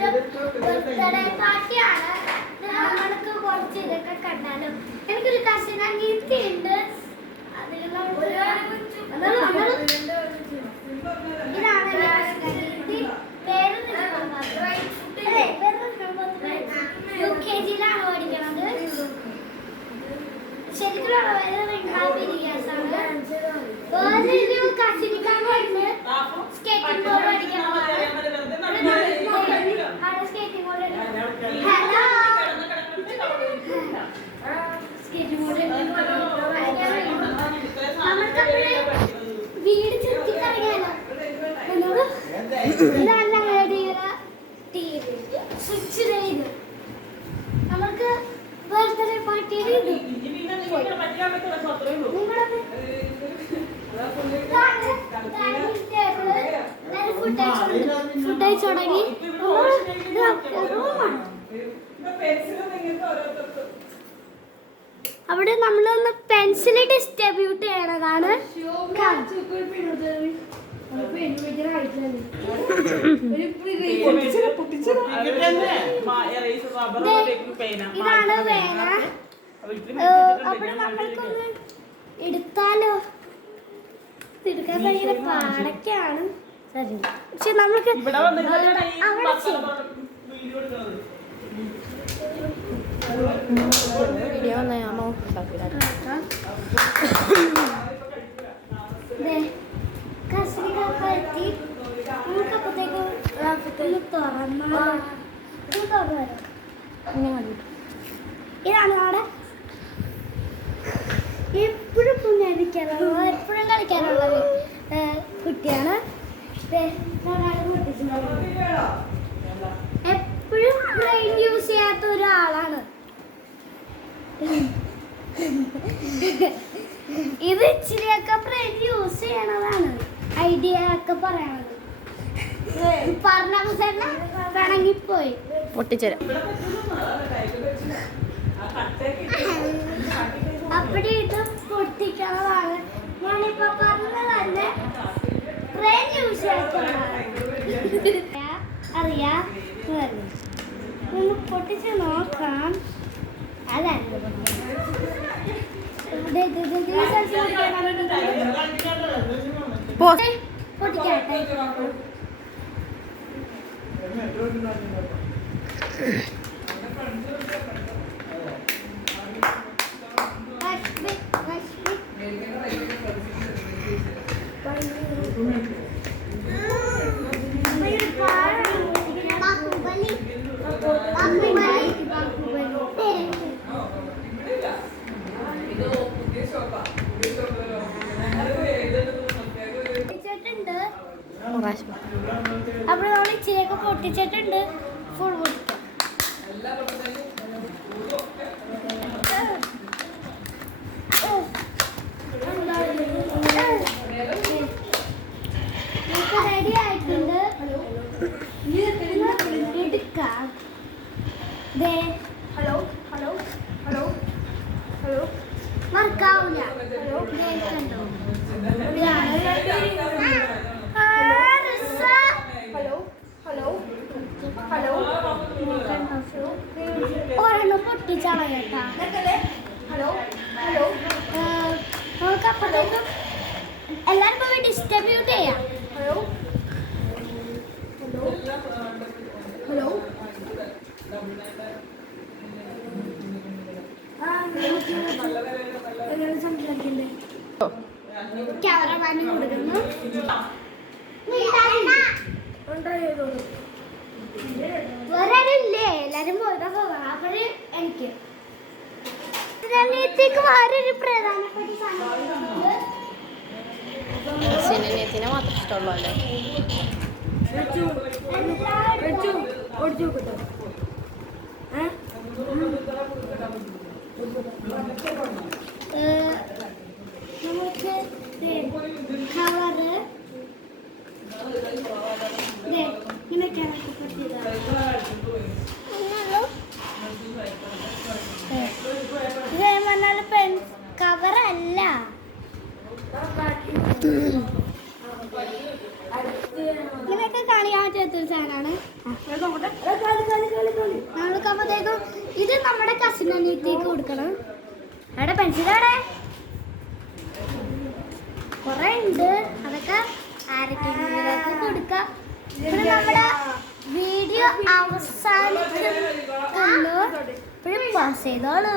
Birthday പാർട്ടിയാണ്. നമ്മൾക്ക് കുറച്ച് ഇതൊക്കെ കണ്ടാലും എനിക്കൊരു കസിൻ അനിയത്തി ഉണ്ട്. ഇതാണ് UKG-ലാണ് പഠിക്കണത്. ശരിക്കുള്ള വേറൊരു കസിനിക്കാണ് സ്കേറ്റിംഗ് ബോർഡ് പഠിക്കണം. സ്കേറ്റിംഗ് ബോർഡ് സ്കേറ്റിംഗ് ബോർഡ് വീട് ചുറ്റിക്കറിയാലോ. ഇതാണ് ഞങ്ങളുടെ സ്വിച്ച് ചെയ്ത് നമുക്ക് ബർത്ത്ഡേ പാർട്ടിയിൽ ഫുഡ് അയച്ചു തുടങ്ങി. അവിടെ നമ്മളൊന്ന് പെൻസിൽ ഡിസ്ട്രിബ്യൂട്ട് ചെയ്യണതാണ്. ഇതാണ് വേന. അവിടെ നമ്മൾക്കൊന്ന് എടുത്താലോ? എടുക്കാൻ ഭയങ്കര പാടൊക്കെയാണ്. പക്ഷെ നമ്മൾക്ക് വീഡിയോ ഞാമോ കസിനിക്കാർക്കെത്തി നമുക്കപ്പോഴത്തേക്ക് ഇതാണ് അവിടെ എപ്പോഴും പുണ്യാദിക്കാനുള്ള എപ്പോഴും കളിക്കാനുള്ള കുട്ടിയാണ്. എപ്പോഴും ബ്രെയിൻ യൂസ് ചെയ്യാത്ത ഒരാളാണ്. ഇത് ഇച്ചിരിയൊക്കെ ബ്രെയിൻ യൂസ് ചെയ്യണതാണ്. ഐഡിയ ഒക്കെ പറയണത് പറഞ്ഞ പിണങ്ങിപ്പോയി. പൊട്ടിച്ചേരാം. അപ്പടി ഇത് പൊട്ടിക്കണതാണ്. ഞാനിപ്പോ പറഞ്ഞതല്ലേ ബ്രെയിൻ യൂസ് ചെയ്യാത്തതാണ്. അറിയാ ഒന്ന് പൊട്ടിച്ച് നോക്കാം. അതല്ല പൊട്ടിക്കാട്ടെ. അപ്പൊ നമ്മൾ ഇച്ചിരിയൊക്കെ പൊട്ടിച്ചിട്ടുണ്ട്. ഫുൾ പൊട്ടിക്കാം. റെഡി ആയിട്ടുണ്ട്. എടുക്കാം. ഹലോ ഹലോ ഹലോ ഹലോ മറക്കാവൂല. കണ്ടോ ഒരെണ്ണം പൊട്ടിച്ചളയട്ടാ. ഹലോ ഹലോ നമുക്ക് അപ്പോഴത്തേക്കും എല്ലാവരും പോയി ഡിസ്ട്രിബ്യൂട്ട് ചെയ്യാം. ഹലോ ഹലോ ഹലോ സംസാരിക്കണ്ടേ? ക്യാമറ മാനി കൊടുക്കുന്നു. വേറെ എല്ലാരും പോയതാ പോകാം. അവര് എനിക്ക് വേറൊരു പ്രധാനപ്പെട്ട സിനിമ മാത്രം ഇഷ്ടമുള്ളൂ അല്ലേ? നമുക്ക് കളറ് ഇങ്ങനെയൊക്കെയാണ് ഇത് പെൻ കവറല്ല. ഇങ്ങനെയൊക്കെ കാണിക്കാൻ പറ്റാത്തൊരു സാധനമാണ്. നമ്മൾക്കാകുമ്പോഴത്തേക്കും ഇത് നമ്മുടെ കസിൻ അനിയത്തേക്ക് കൊടുക്കണം. അവിടെ പെൻസിലവിടെ കുറെ ഉണ്ട്, അതൊക്കെ ആരൊക്കെ കൊടുക്കാം. പിന്നെ നമ്മുടെ വീഡിയോ അവസാനിക്കുന്നു. ഇപ്പോഴും പാസ് ചെയ്തോളൂ.